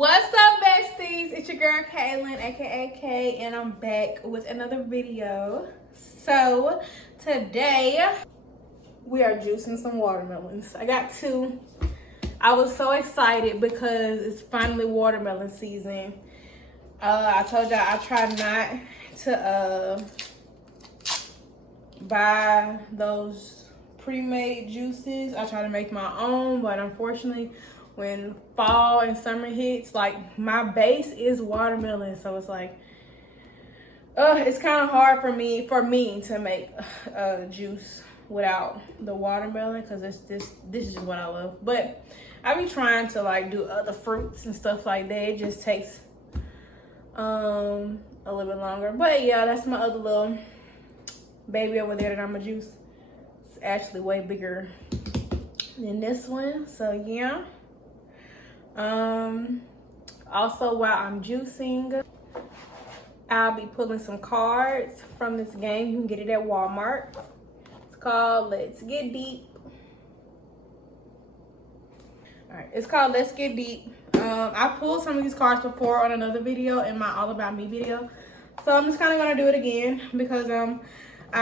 What's up, besties? It's your girl Kaylin, aka Kay, and I'm back with another video. So today we are juicing some watermelons. I got two. I was so excited because it's finally watermelon season. I told y'all I try not to buy those pre-made juices. I try to make my own, but unfortunately when fall and summer hits, like, my base is watermelon, so it's like it's kind of hard for me to make juice without the watermelon, because this is just what I love. But I be trying to like do other fruits and stuff like that. It just takes a little bit longer. But yeah, that's my other little baby over there that I'm gonna juice. It's actually way bigger than this one, so yeah. Also, while I'm juicing, I'll be pulling some cards from this game. You can get it at Walmart. It's called Let's Get Deep. All right, it's called Let's Get Deep. I pulled some of these cards before on another video, in my All About Me video, so I'm just kind of gonna do it again because I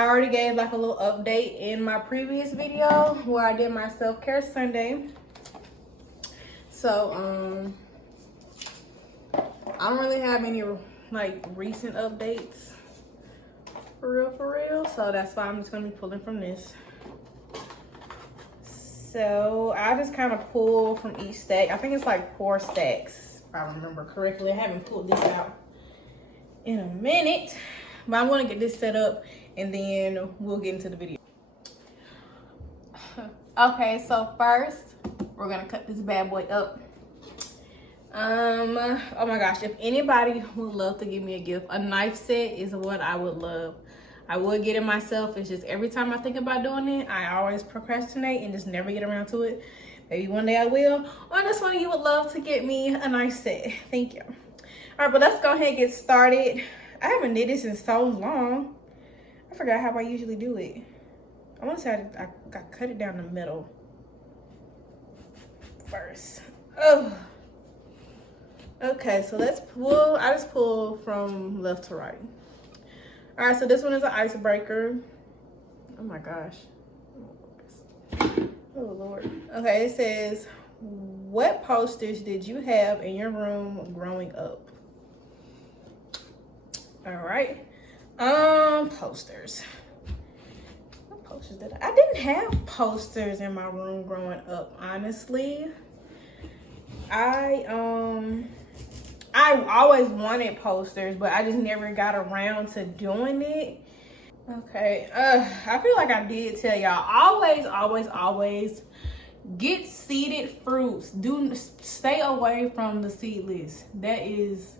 already gave like a little update in my previous video where I did my self-care Sunday. So I don't really have any like recent updates for real, so that's why I'm just gonna be pulling from this. So I just kind of pull from each stack. I think it's like 4 stacks, if I remember correctly. I haven't pulled this out in a minute, but I'm gonna get this set up and then we'll get into the video. Okay, so first we're gonna cut this bad boy up. Oh my gosh, if anybody would love to give me a gift, a knife set is what I would love. I would get it myself. It's just every time I think about doing it, I always procrastinate and just never get around to it. Maybe one day I will. Or this one, you would love to get me a knife set. Thank you. All right, but let's go ahead and get started. I haven't did this in so long. I forgot how I usually do it. I want to say I cut it down the middle first. Oh. Okay, so let's pull. I just pull from left to right. All right, so this one is an icebreaker. Oh my gosh. Oh Lord. Okay, it says, what posters did you have in your room growing up? All right. Posters. What posters did I didn't have posters in my room growing up, honestly. I always wanted posters, but I just never got around to doing it. Okay, I feel like I did tell y'all, always get seeded fruits. Stay away from the seedless. That is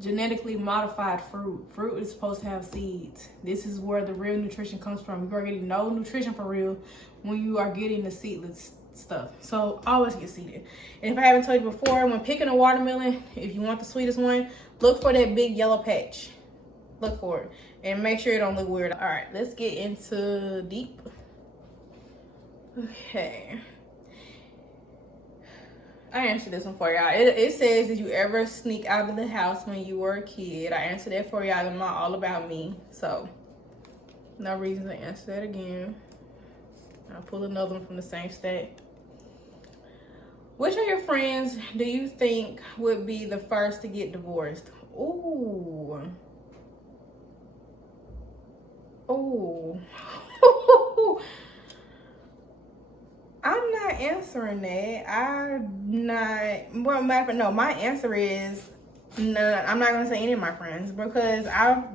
genetically modified fruit. Fruit is supposed to have seeds. This is where the real nutrition comes from. You are getting no nutrition for real when you are getting the seedless stuff. So always get seeded. And if I haven't told you before, when picking a watermelon, if you want the sweetest one, look for that big yellow patch. Look for it and make sure it don't look weird. All right, let's get into deep. Okay, I answered this one for y'all. It says, did you ever sneak out of the house when you were a kid? I answered that for y'all in my All About Me, so no reason to answer that again. I'll pull another one from the same stack. Which of your friends do you think would be the first to get divorced? Ooh. Ooh. I'm not answering that. My answer is none. I'm not gonna say any of my friends because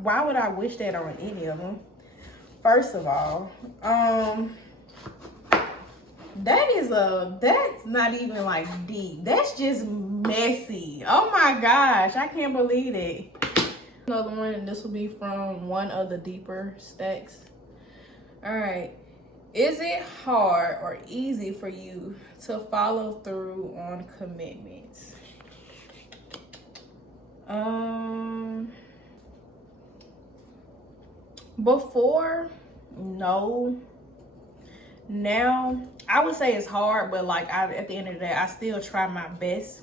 why would I wish that on any of them? First of all, that's not even like deep. That's just messy. Oh my gosh, I can't believe it. Another one, and this will be from one of the deeper stacks. All right, is it hard or easy for you to follow through on commitments? Before, no. Now, I would say it's hard, but like at the end of the day, I still try my best.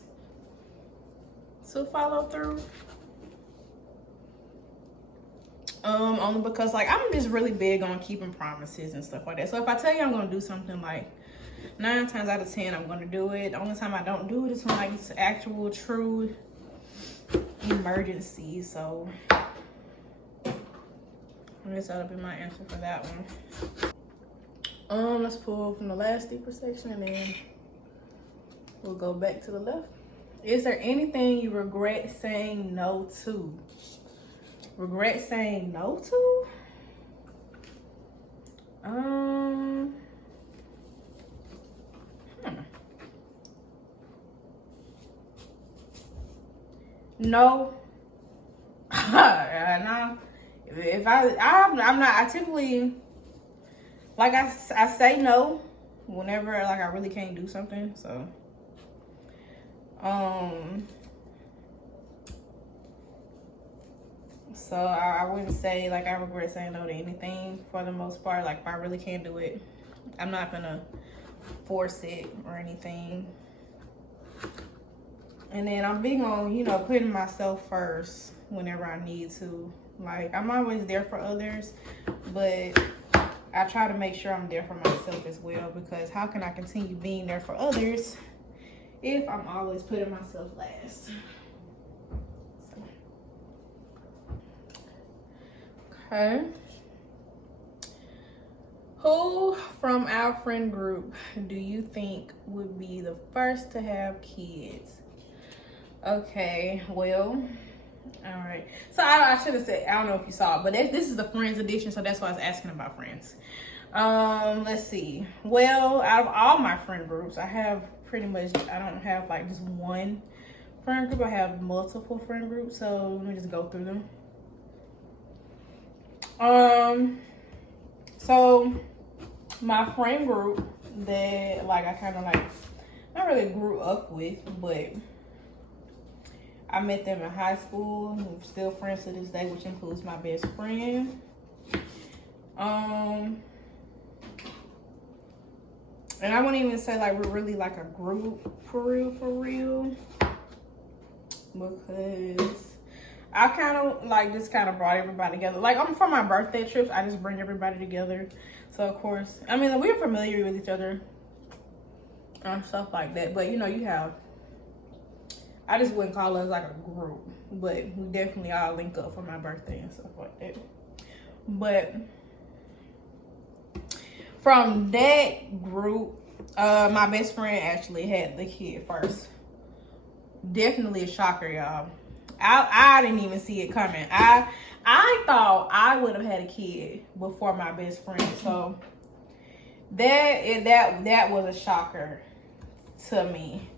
to follow through. Only because like I'm just really big on keeping promises and stuff like that. So if I tell you I'm gonna do something, like 9 times out of 10 I'm gonna do it. The only time I don't do it is when like it's actual true emergency. So I guess that'll be my answer for that one. Let's pull from the last deeper section and then we'll go back to the left. Is there anything you regret saying no to? Regret saying no to? No. No. If I'm not, I typically, like I say no whenever like I really can't do something. So, so I wouldn't say like I regret saying no to anything for the most part. Like if I really can't do it, I'm not gonna force it or anything. And then I'm big on, you know, putting myself first whenever I need to. Like I'm always there for others, but I try to make sure I'm there for myself as well, because how can I continue being there for others if I'm always putting myself last? So. Okay. Who from our friend group do you think would be the first to have kids? Okay, well, all right. So I should have said, I don't know if you saw it, but this is the friends edition, so that's why I was asking about friends. Let's see. Well, out of all my friend groups, I have pretty much, I don't have like just one friend group. I have multiple friend groups, so let me just go through them. So my friend group that like I kind of like not really grew up with, but I met them in high school. We're still friends to this day, which includes my best friend. And I wouldn't even say like we're really like a group for real, because I kind of like just kind of brought everybody together. Like for my birthday trips, I just bring everybody together. So of course, I mean, we're familiar with each other and stuff like that. But you know, I just wouldn't call us like a group, but we definitely all link up for my birthday and stuff like that. But from that group, my best friend actually had the kid first. Definitely a shocker, y'all. I didn't even see it coming. I thought I would have had a kid before my best friend. So that was a shocker to me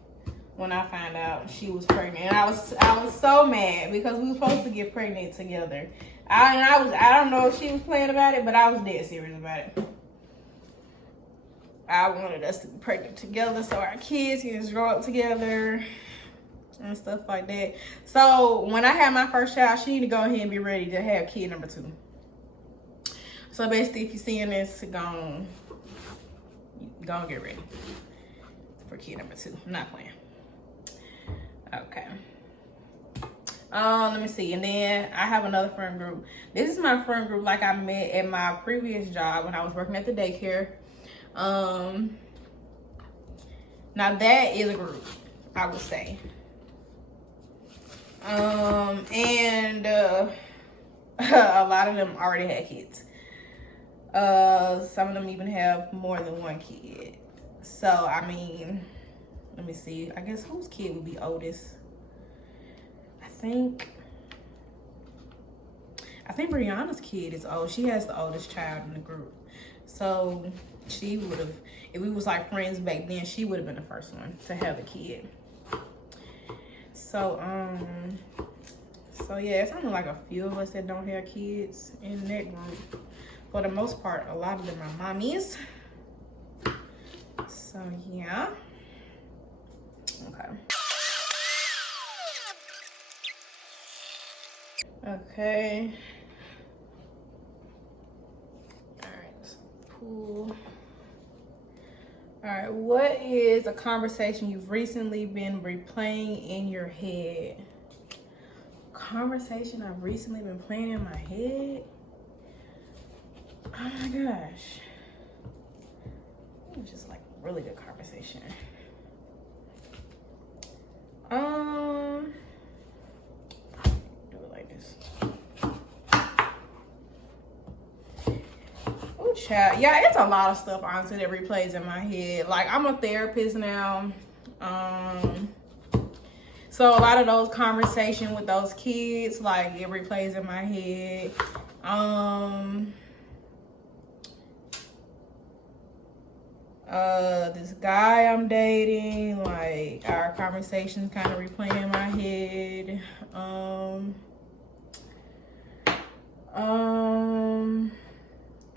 when I found out she was pregnant. And I was so mad because we were supposed to get pregnant together. I don't know if she was playing about it, but I was dead serious about it. I wanted us to be pregnant together so our kids can just grow up together and stuff like that. So when I had my first child, she needed to go ahead and be ready to have kid number 2. So basically, if you're seeing this, go get ready for kid number 2. I'm not playing. Okay. Let me see. And then I have another friend group. This is my friend group like I met at my previous job when I was working at the daycare. Now that is a group, I would say. And a lot of them already had kids. Some of them even have more than one kid. So I mean, let me see. I guess whose kid would be oldest? I think Brianna's kid is old. She has the oldest child in the group. So she would have, if we was like friends back then, she would have been the first one to have a kid. So yeah, it's only like a few of us that don't have kids in that group. For the most part, a lot of them are mommies. So yeah. Okay. Okay. All right. Cool. All right. What is a conversation you've recently been replaying in your head? conversation I've recently been playing in my head. Oh my gosh. It was just like a really good conversation. Do it like this. Oh, child. Yeah, it's a lot of stuff, honestly, that replays in my head. Like, I'm a therapist now. So a lot of those conversations with those kids, like, it replays in my head. This guy I'm dating, like, our conversations kind of replay in my head.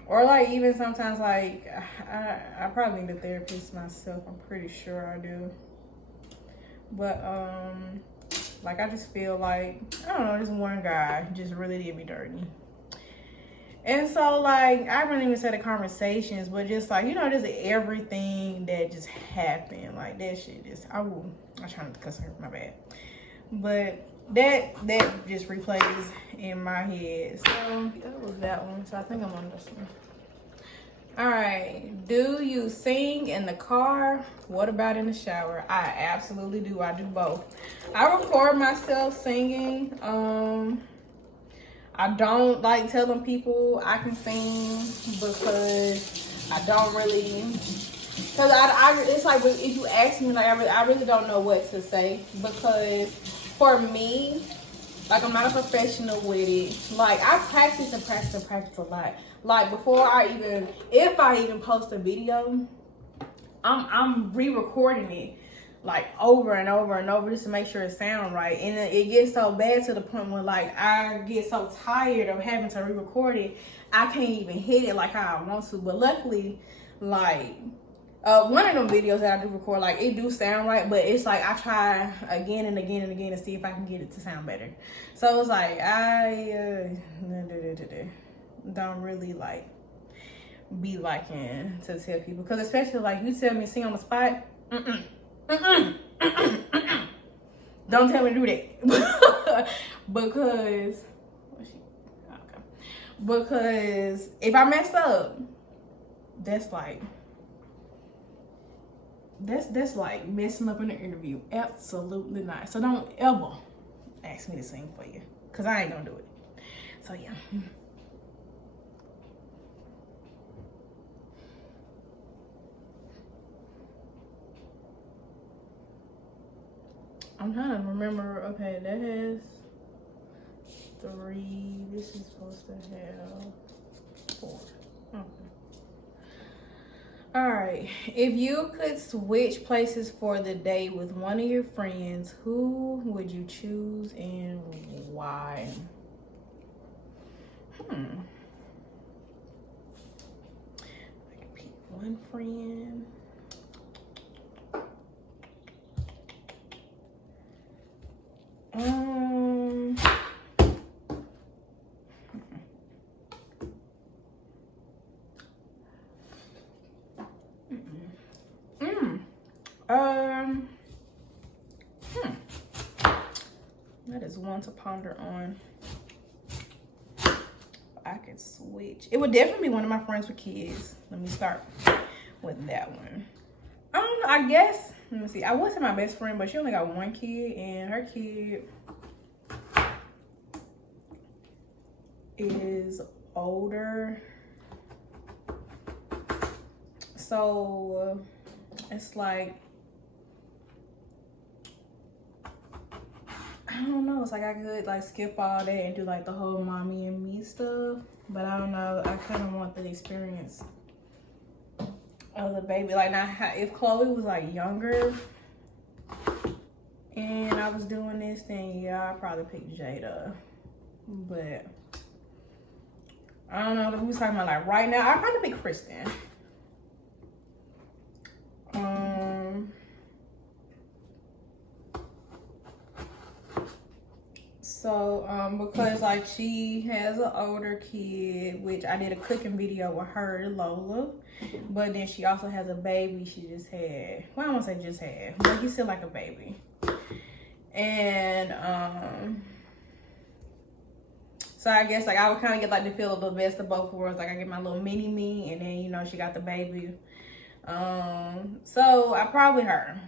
Or like even sometimes, like, I probably need a therapist myself. I'm pretty sure I do. But like, I just feel like, I don't know, this one guy just really did me dirty. And so, like, I haven't even said the conversations, but just like, you know, just everything that just happened, like, that shit just, I'm trying to cuss her, my bad. But that just replays in my head. So that was that one. So I think I'm on this one. All right. Do you sing in the car? What about in the shower? I absolutely do. I do both. I record myself singing. I don't like telling people I can sing because I don't really, because I it's like, if you ask me, like, I really don't know what to say, because for me, like, I'm not a professional with it. Like, I practice and practice and practice a lot. Like, before if I even post a video, I'm re-recording it, like, over and over and over, just to make sure it sounds right. And it gets so bad to the point where, like, I get so tired of having to re-record it, I can't even hit it like how I want to. But luckily, like, one of them videos that I do record, like, it do sound right, but it's like I try again and again and again to see if I can get it to sound better. So it's like, I don't really, like, be liking to tell people, because especially, like, you tell me to sing on the spot, don't tell me to do that. Because if I mess up, that's like messing up in the interview. Absolutely not. So don't ever ask me to sing for you, because I ain't gonna do it. So yeah. I'm trying to remember. Okay, that has 3. This is supposed to have 4. Okay. All right. If you could switch places for the day with one of your friends, who would you choose and why? I can pick one friend. That is one to ponder on. I could switch. It would definitely be one of my friends with kids. Let me start with that one. I don't know. I guess, let me see. I would say my best friend, but she only got one kid, and her kid is older. So it's like, I don't know. It's like I could, like, skip all that and do, like, the whole mommy and me stuff. But I don't know. I kind of want the experience of the baby. Like, now, if Chloe was, like, younger and I was doing this, then yeah, I'd probably pick Jada. But I don't know. If we was talking about, like, right now, I'd probably pick Kristen. So, because, like, she has an older kid, which I did a cooking video with her, Lola. But then she also has a baby she just had. Well, I won't say just had, but he's still like a baby. And, So I guess like I would kind of get like the feel of the best of both worlds. Like I get my little mini me, and then you know she got the baby. So I probably her.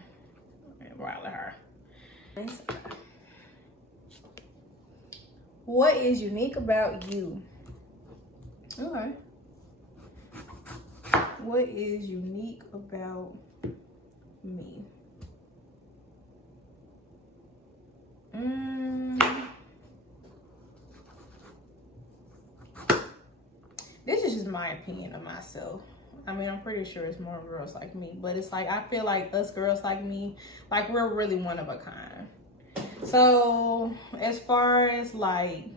What is unique about you? Okay. What is unique about me? This is just my opinion of myself. I mean, I'm pretty sure it's more girls like me, but it's like I feel like us girls like me, like we're really one of a kind. So as far as like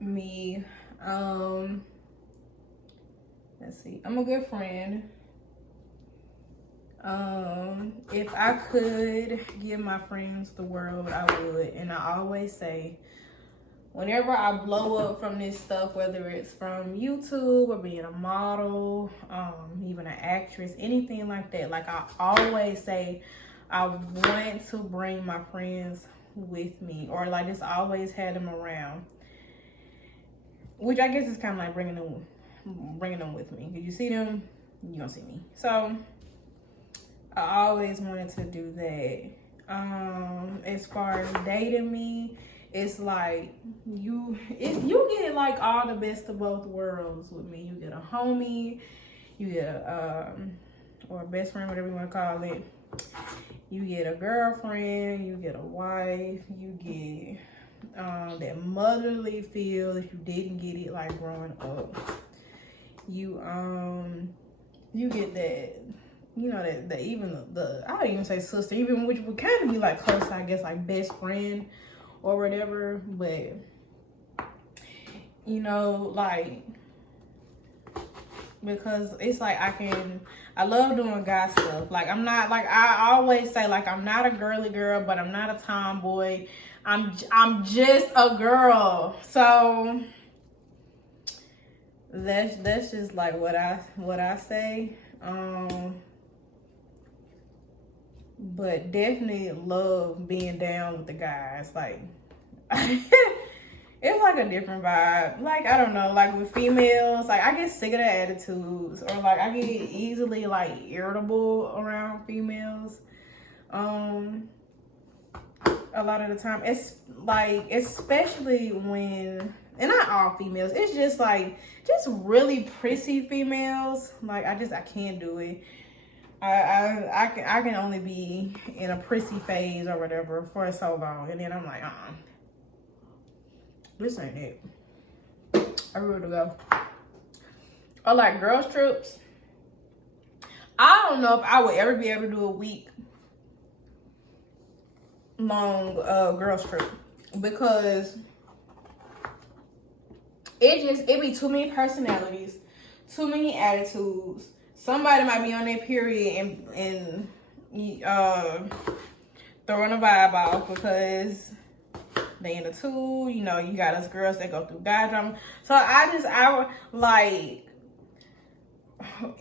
me, let's see, I'm a good friend. If I could give my friends the world, I would. And I always say, whenever I blow up from this stuff, whether it's from YouTube or being a model, even an actress, anything like that, like I always say, I want to bring my friends with me, or like just always had them around. Which I guess is kind of like bringing them with me. If you see them, you gonna see me. So I always wanted to do that. As far as dating me, it's like you get like all the best of both worlds with me. You get a homie, you get a or a best friend, whatever you want to call it. You get a girlfriend, you get a wife, you get that motherly feel if you didn't get it like growing up. You get that, you know, that even the I don't even say sister, even which would kind of be like close, I guess, like best friend or whatever. But you know, like, because it's like I love doing guy stuff. Like I'm not, like I always say, like I'm not a girly girl, but I'm not a tomboy. I'm just a girl. So that's just like what I say. But definitely love being down with the guys. Like it's like a different vibe. Like I don't know, like with females, like I get sick of their attitudes, or like I get easily like irritable around females. A lot of the time, it's like, especially when, and not all females, it's just like just really prissy females. Like I can't do it. I can only be in a prissy phase or whatever for so long, and then I'm like, this ain't it. I really go. Or like girls trips. I don't know if I would ever be able to do a week long girls trip, because it be too many personalities, too many attitudes. Somebody might be on their period and throwing a vibe off because they in the two. You know, you got us girls that go through guy drama. So I like,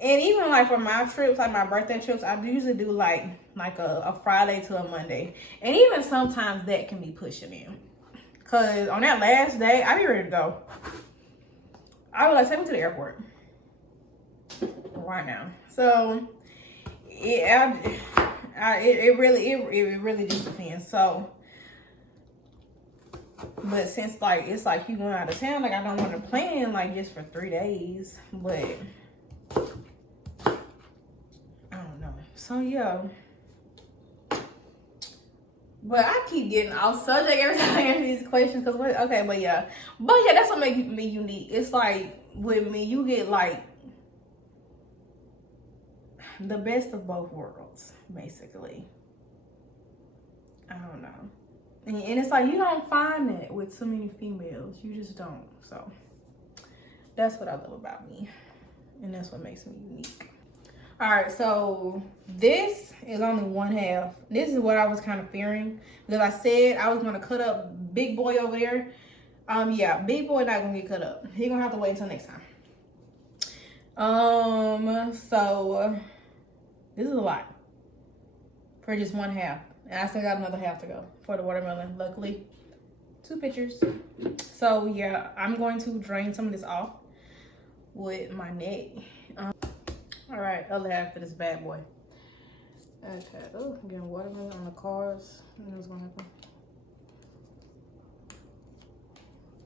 and even like for my trips, like my birthday trips, I usually do like a Friday to a Monday. And even sometimes that can be pushing in. Cause on that last day, I be ready to go. I would like, take me to the airport right now. So it really just depends. So, but since like it's like you going out of town, like I don't want to plan like just for 3 days. But I don't know. So yeah. But I keep getting off subject every time I answer these questions. Cause okay, but yeah, that's what makes me unique. It's like with me, you get like the best of both worlds, basically. I don't know, and it's like you don't find that with so many females. You just don't. So that's what I love about me, and that's what makes me unique. All right, so this is only one half. This is what I was kind of fearing, because I said I was gonna cut up big boy over there. Yeah, big boy not gonna get cut up. He gonna have to wait until next time. So this is a lot for just one half, and I still got another half to go for the watermelon. Luckily, 2 pictures. So yeah, I'm going to drain some of this off with my neck. All right, other half of this bad boy. Okay. Oh, I'm getting watermelon on the cars. I know what's gonna happen.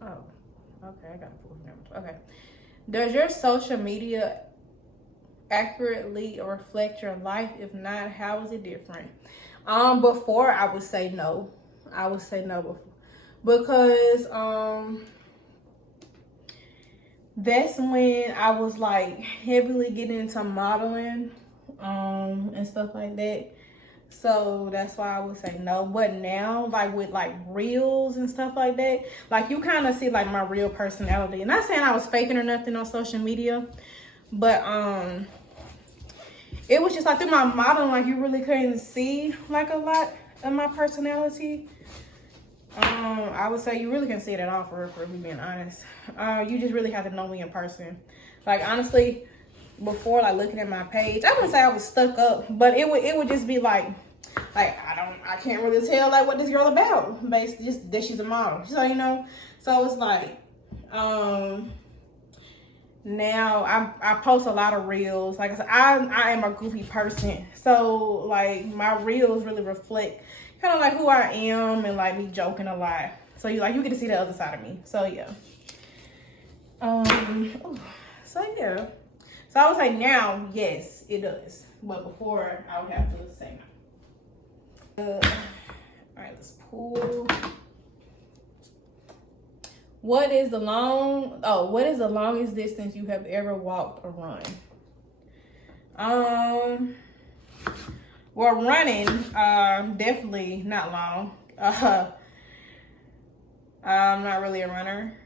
Oh, okay. I gotta pull it. Okay. Does your social media accurately reflect your life? If not, how is it different? Before I would say no. I would say no before, because that's when I was like heavily getting into modeling and stuff like that. So that's why I would say no. But now, like with like reels and stuff like that, like you kind of see like my real personality. And not saying I was faking or nothing on social media, but it was just like through my modeling, like you really couldn't see like a lot of my personality. I would say you really can see it at all, for me being honest. You just really have to know me in person. Like honestly, before like looking at my page, I wouldn't say I was stuck up, but it would just be like I can't really tell like what this girl about, based just that she's a model. So you know, so it's like now I post a lot of reels. Like I said, I am a goofy person, so like my reels really reflect kind of like who I am and like me joking a lot. So you get to see the other side of me. So yeah. So yeah. So I would say now, yes, it does. But before, I would have to say no. All right, let's pull. What is the longest distance you have ever walked or run? Well, running, definitely not long. I'm not really a runner.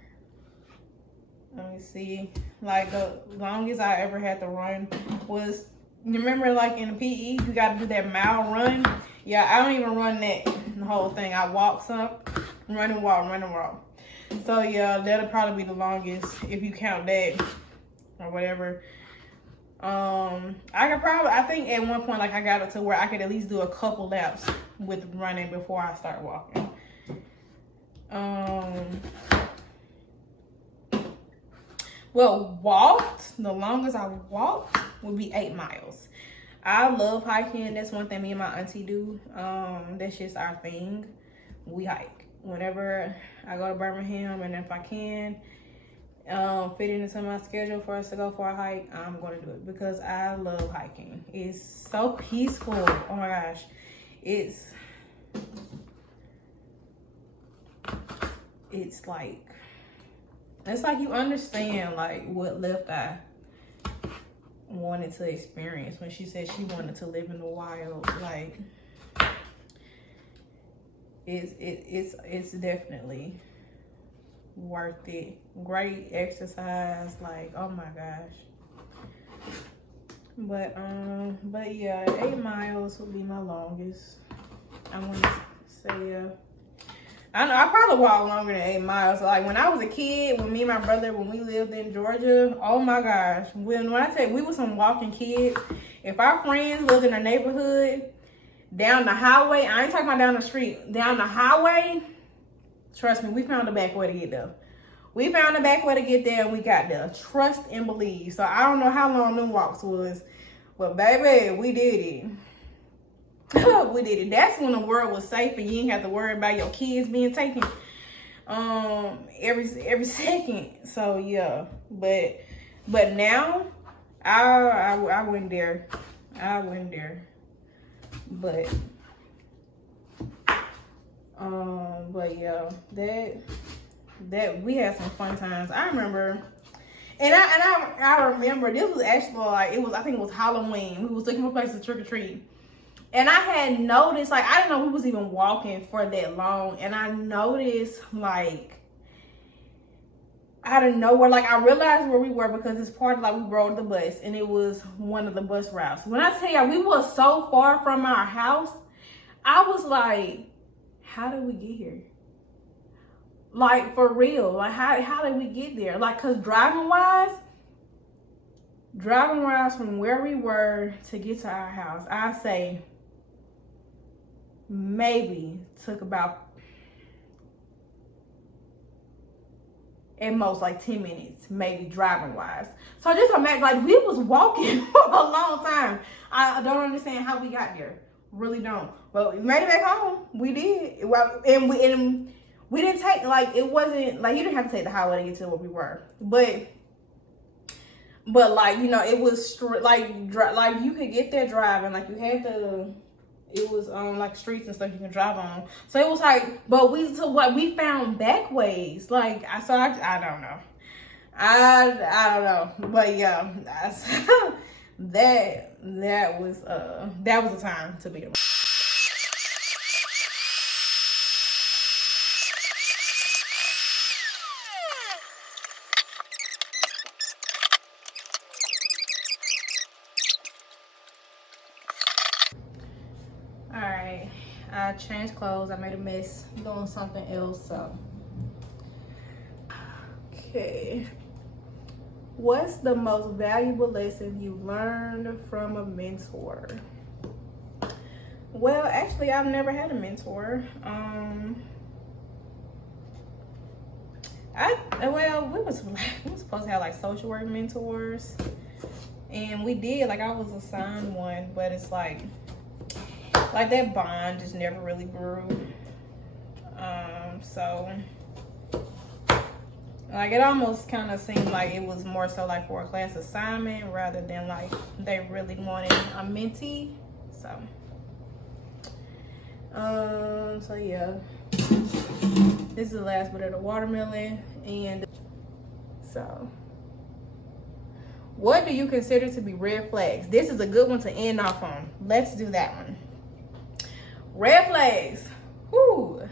Let me see. Like the longest I ever had to run was, you remember like in the PE, you got to do that mile run? Yeah, I don't even run that the whole thing. I walk some, run and walk. So yeah, that'll probably be the longest if you count that or whatever. I think at one point like I got it to where I could at least do a couple laps with running before I start walking. Well, the longest I walked would be 8 miles. I love hiking. That's one thing me and my auntie do. That's just our thing. We hike. Whenever I go to Birmingham, and if I can fit it into my schedule for us to go for a hike, I'm going to do it because I love hiking. It's so peaceful. Oh my gosh. It's like you understand like what Left Eye wanted to experience when she said she wanted to live in the wild. Like it's definitely worth it. Great exercise, like oh my gosh. But yeah, 8 miles would be my longest. I want to say I know I probably walked longer than 8 miles. Like when I was a kid, when me and my brother, when we lived in Georgia, oh my gosh. When I tell you, we were some walking kids. If our friends lived in a neighborhood, down the highway, I ain't talking about down the street, down the highway, trust me, we found the back way to get there. We found the back way to get there and we got there. Trust and believe. So I don't know how long them walks was, but baby, we did it. We did it. That's when the world was safe and you didn't have to worry about your kids being taken every second. So yeah, but now I went there. But yeah, that we had some fun times. I remember, and I remember this was actually like I think it was Halloween. We was looking for places to trick or treat. And I had noticed, like, I didn't know we was even walking for that long. And I noticed, like, out of nowhere, like, I realized where we were because it's part of, like, we rode the bus. And it was one of the bus routes. When I tell y'all, we were so far from our house, I was like, how did we get here? Like, for real. Like, how did we get there? Like, because driving-wise from where we were to get to our house, I say maybe took about at most like 10 minutes, maybe driving wise. So just imagine, like, we was walking for a long time. I don't understand how we got there. Really don't. But we made it back home. We did. Well, and we didn't take, like, it wasn't like you didn't have to take the highway to get to where we were. But like, you know, it was like you could get there driving. Like, you had to. It was like streets and stuff you can drive on. So it was like, but we found back ways. Like, I don't know. I don't know. But yeah, that was a time to be. Alright, I changed clothes. I made a mess doing something else, so. Okay. What's the most valuable lesson you learned from a mentor? Well, actually, I've never had a mentor. We was supposed to have like social work mentors, and we did. Like, I was assigned one, but it's like that bond just never really grew. So like, it almost kind of seemed like it was more so like for a class assignment rather than like they really wanted a mentee. So yeah, this is the last bit of the watermelon. And so, what do you consider to be red flags? This is a good one to end off on. Let's do that one. Red flags. Whoo.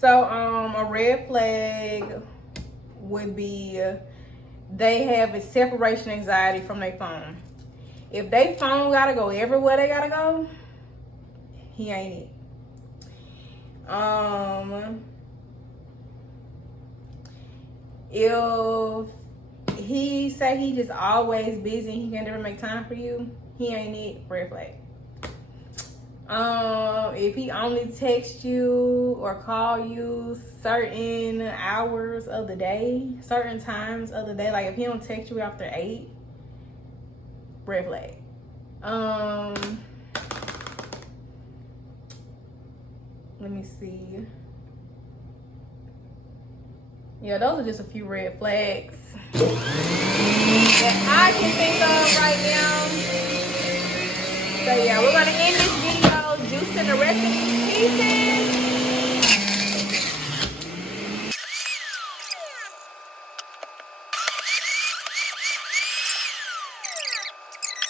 So a red flag would be they have a separation anxiety from their phone. If their phone gotta go everywhere they gotta go, he ain't it. If he say he just always busy and he can never make time for you, he ain't it. Red flag. If he only texts you or call you certain hours of the day, certain times of the day, like if he don't text you after 8, red flag. Let me see. Yeah, those are just a few red flags that I can think of right now. So yeah, we're gonna end this video juicing the rest of these pieces.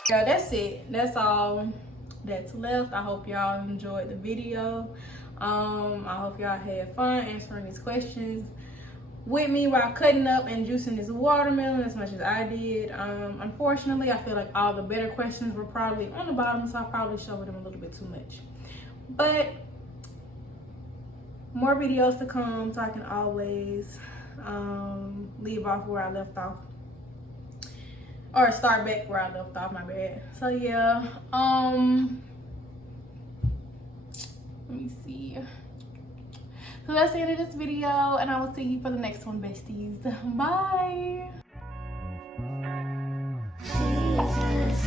Yeah, that's it. That's all that's left. I hope y'all enjoyed the video. I hope y'all had fun answering these questions with me while cutting up and juicing this watermelon as much as I did. Unfortunately, I feel like all the better questions were probably on the bottom, so I probably showed them a little bit too much. But more videos to come, so I can always leave off where I left off, or start back where I left off, my bad. So yeah, let me see. So that's the end of this video, and I will see you for the next one, besties. Bye. Jesus.